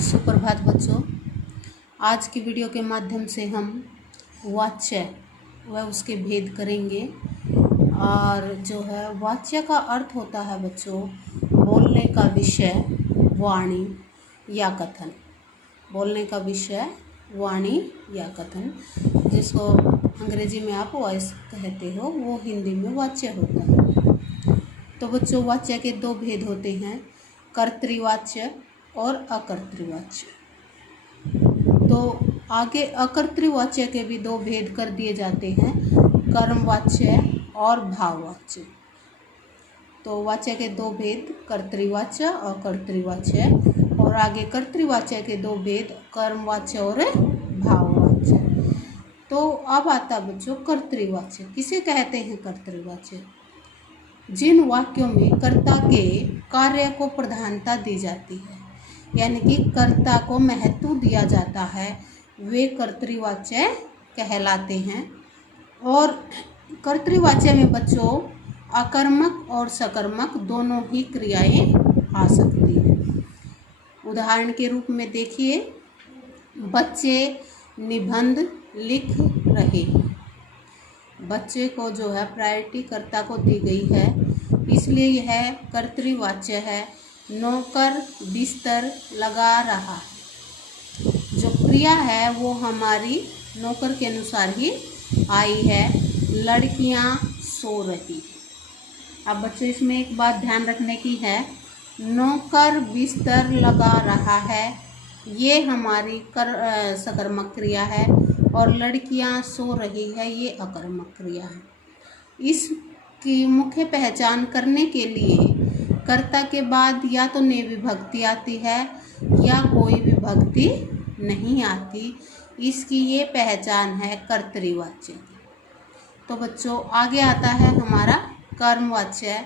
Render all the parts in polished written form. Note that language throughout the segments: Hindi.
सुप्रभात बच्चों। आज की वीडियो के माध्यम से हम वाच्य व उसके भेद करेंगे। और जो है वाच्य का अर्थ होता है बच्चों बोलने का विषय, वाणी या कथन। बोलने का विषय, वाणी या कथन, जिसको अंग्रेजी में आप वॉइस कहते हो, वो हिंदी में वाच्य होता है। तो बच्चों वाच्य के दो भेद होते हैं, कर्तृवाच्य और अकर्तृवाच्य। तो आगे अकर्तृवाच्य के भी दो भेद कर दिए जाते हैं, कर्मवाच्य और भाववाच्य। तो वाच्य के दो भेद, कर्तृवाच्य और कर्तृवाच्य, और आगे कर्तृवाच्य के दो भेद, कर्मवाच्य और भाववाच्य। तो अब आता बच्चों कर्तृवाच्य। किसे कहते हैं कर्तृवाच्य? जिन वाक्यों में कर्ता के कार्य को प्रधानता दी जाती है, यानी कि कर्ता को महत्व दिया जाता है, वे कर्तृवाच्य कहलाते हैं। और कर्तृवाच्य में बच्चों अकर्मक और सकर्मक दोनों ही क्रियाएं आ सकती हैं। उदाहरण के रूप में देखिए, बच्चे निबंध लिख रहे हैं। बच्चे को जो है प्रायोरिटी कर्ता को दी गई है, इसलिए यह कर्तृवाच्य है। नौकर बिस्तर लगा रहा है, जो क्रिया है वो हमारी नौकर के अनुसार ही आई है। लड़कियां सो रही। अब बच्चों इसमें एक बात ध्यान रखने की है, नौकर बिस्तर लगा रहा है ये हमारी सकर्मक क्रिया है, और लड़कियां सो रही है ये अकर्मक क्रिया है। इसकी मुख्य पहचान करने के लिए कर्ता के बाद या तो ने विभक्ति आती है या कोई विभक्ति नहीं आती। इसकी ये पहचान है कर्तृवाच्य। तो बच्चों आगे आता है हमारा कर्मवाच्य।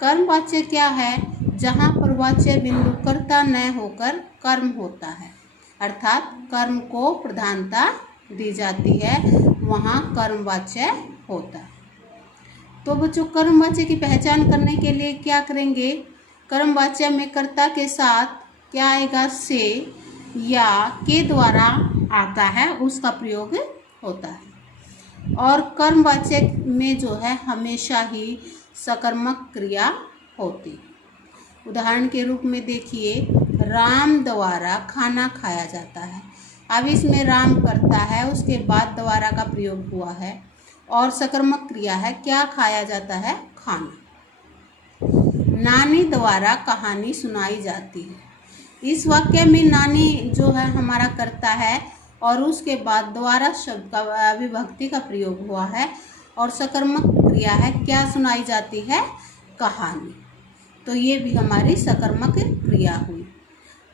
कर्मवाच्य क्या है? जहाँ पर वाच्य बिंदु कर्ता न होकर कर्म होता है, अर्थात कर्म को प्रधानता दी जाती है, वहाँ कर्मवाच्य होता है। तो बच्चों कर्मवाच्य की पहचान करने के लिए क्या करेंगे? कर्मवाच्य में कर्ता के साथ क्या आएगा? से या के द्वारा आता है, उसका प्रयोग होता है। और कर्मवाच्य में जो है हमेशा ही सकर्मक क्रिया होती है। उदाहरण के रूप में देखिए, राम द्वारा खाना खाया जाता है। अब इसमें राम करता है, उसके बाद द्वारा का प्रयोग हुआ है और सकर्मक क्रिया है, क्या खाया जाता है? खाना। नानी द्वारा कहानी सुनाई जाती है। इस वाक्य में नानी जो है हमारा कर्ता है, और उसके बाद द्वारा शब्द का विभक्ति का प्रयोग हुआ है, और सकर्मक क्रिया है, क्या सुनाई जाती है? कहानी। तो ये भी हमारी सकर्मक क्रिया हुई।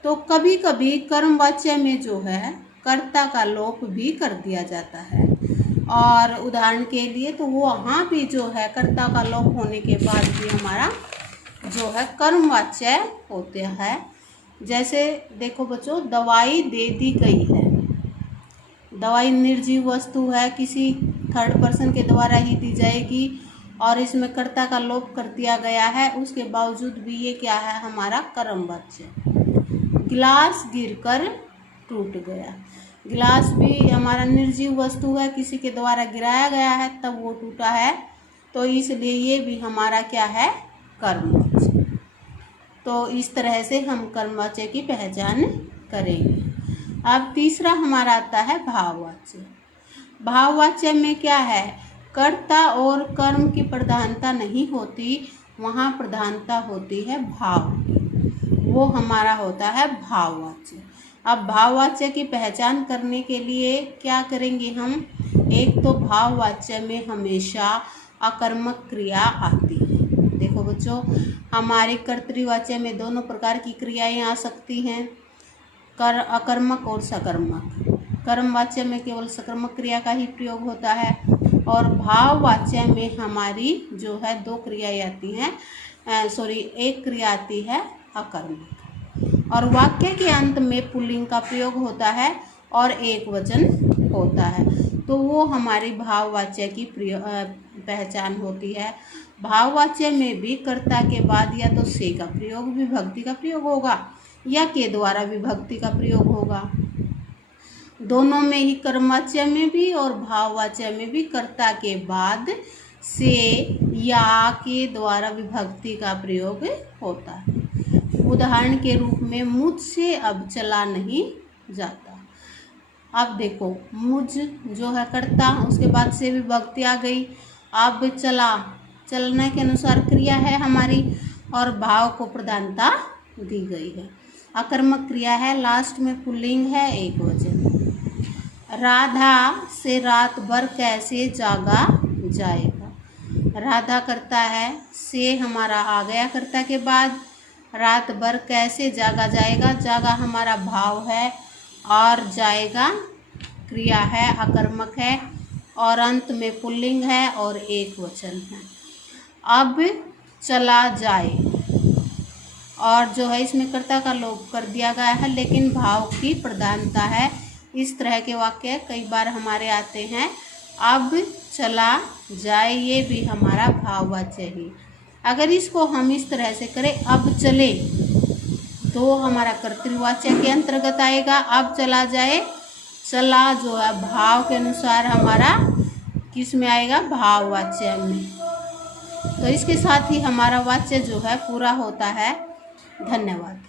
तो कभी कभी कर्मवाच्य में जो है कर्ता का लोप भी कर दिया जाता है। और उदाहरण के लिए तो वो वहाँ भी जो है कर्ता का लोप होने के बाद भी हमारा जो है कर्मवाच्य होते हैं। जैसे देखो बच्चों, दवाई दे दी गई है। दवाई निर्जीव वस्तु है, किसी थर्ड पर्सन के द्वारा ही दी जाएगी, और इसमें कर्ता का लोप कर दिया गया है, उसके बावजूद भी ये क्या है? हमारा कर्मवाच्य। गिलास गिरकर टूट गया। गिलास भी हमारा निर्जीव वस्तु है, किसी के द्वारा गिराया गया है तब वो टूटा है, तो इसलिए ये भी हमारा क्या है? कर्मवाच्य। तो इस तरह से हम कर्मवाच्य की पहचान करेंगे। अब तीसरा हमारा आता है भाववाच्य। भाववाच्य में क्या है? कर्ता और कर्म की प्रधानता नहीं होती, वहाँ प्रधानता होती है भाव की, वो हमारा होता है भाववाच्य। अब भाववाच्य की पहचान करने के लिए क्या करेंगे हम? एक तो भाववाच्य में हमेशा अकर्मक क्रिया आती है। देखो बच्चों, हमारे कर्तृवाच्य में दोनों प्रकार की क्रियाएं आ सकती हैं, अकर्मक और सकर्मक। कर्मवाच्य में केवल सकर्मक क्रिया का ही प्रयोग होता है, और भाववाच्य में हमारी जो है दो क्रियाएं आती हैं, एक क्रिया आती है अकर्मक। और वाक्य के अंत में पुल्लिंग का प्रयोग होता है और एक वचन होता है, तो वो हमारी भाववाच्य की पहचान होती है। भाववाच्य में भी कर्ता के बाद या तो से का प्रयोग, विभक्ति का प्रयोग होगा, या के द्वारा विभक्ति का प्रयोग होगा। दोनों में ही कर्मवाच्य में भी और भाववाच्य में भी कर्ता के बाद से या के द्वारा विभक्ति का प्रयोग होता है। उदाहरण के रूप में मुझसे अब चला नहीं जाता। अब देखो मुझ जो है कर्ता, उसके बाद से विभक्ति आ गई। अब चला, चलने के अनुसार क्रिया है हमारी और भाव को प्रधानता दी गई है। आकर्मक क्रिया है, लास्ट में पुल्लिंग है, एकवचन। राधा से रात भर कैसे जागा जाएगा। राधा करता है, से हमारा आ गया कर्ता के बाद। रात भर कैसे जागा जाएगा, जागा हमारा भाव है और जाएगा क्रिया है, आकर्मक है और अंत में पुल्लिंग है और एकवचन है। अब चला जाए और जो है इसमें कर्ता का लोप कर दिया गया है लेकिन भाव की प्रधानता है। इस तरह के वाक्य कई बार हमारे आते हैं। अब चला जाए, ये भी हमारा भाववाच्य ही। अगर इसको हम इस तरह से करें, अब चले, तो हमारा कर्तृवाच्य के अंतर्गत आएगा। अब चला जाए, चला जो है भाव के अनुसार हमारा किस में आएगा, भाववाच्य में। तो इसके साथ ही हमारा वाच्य जो है पूरा होता है। धन्यवाद।